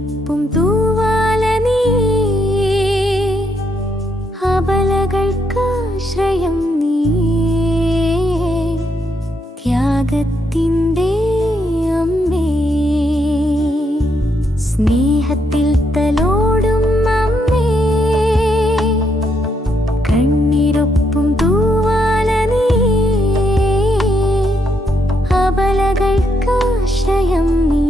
കണ്ണീരൊപ്പും തൂവാല നീ, അബലകൾക്കാശ്രയം നീ, ത്യാഗത്തിൻ്റെ അമ്മേ, സ്നേഹത്തിൽ തലോടും അമ്മേ, കണ്ണീരൊപ്പും തൂവാല നീ, അബലകൾക്കാശ്രയം നീ,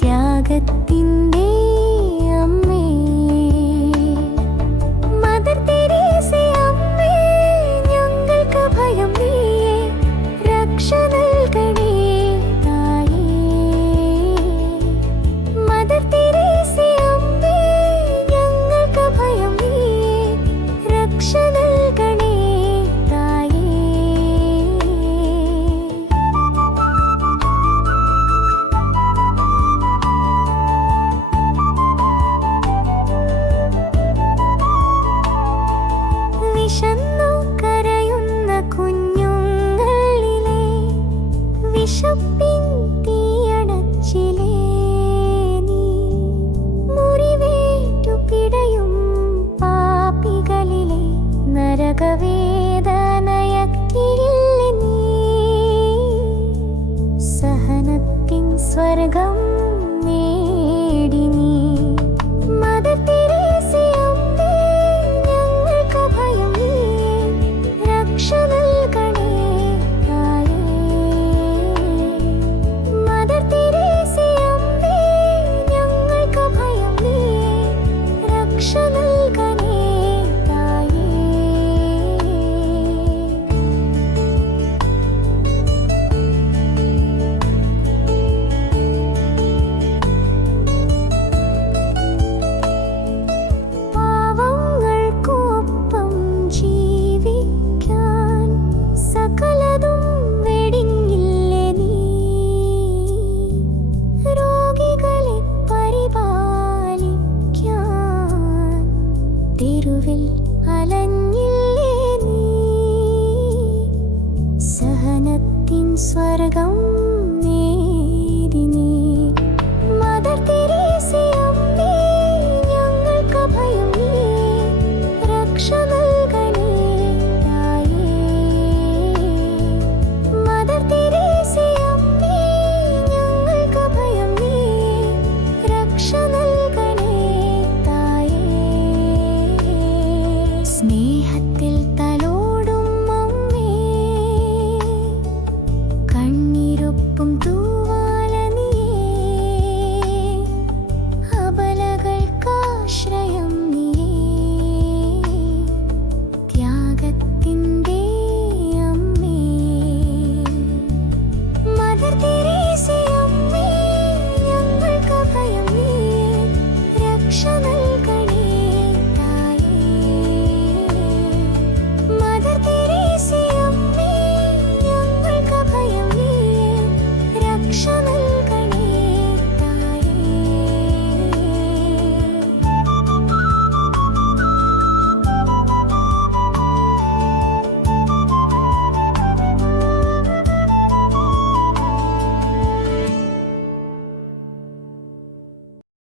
ത്യാഗത്തിൻ്റെ അമ്മേ. മദർ തെരേസേ അമ്മേ, ഞങ്ങൾക്ക് ഭയം നീയേ, രക്ഷ നൽകണേ തായേ. മദർ തെരേസേ അമ്മേ, ഞങ്ങൾക്ക് ഭയം നീയേ, രക്ഷ നൽകണേ തായേ. വിശന്നു കരയുന്ന കുഞ്ഞുങ്ങളിലെ വിശപ്പിൻ തീയണച്ചിലേ നീ, മുറിവേറ്റു പിടയും പാപികളിലെ നരകവേദനയക്കില്ലേ നീ, സഹനത്തിൻ സ്വർഗം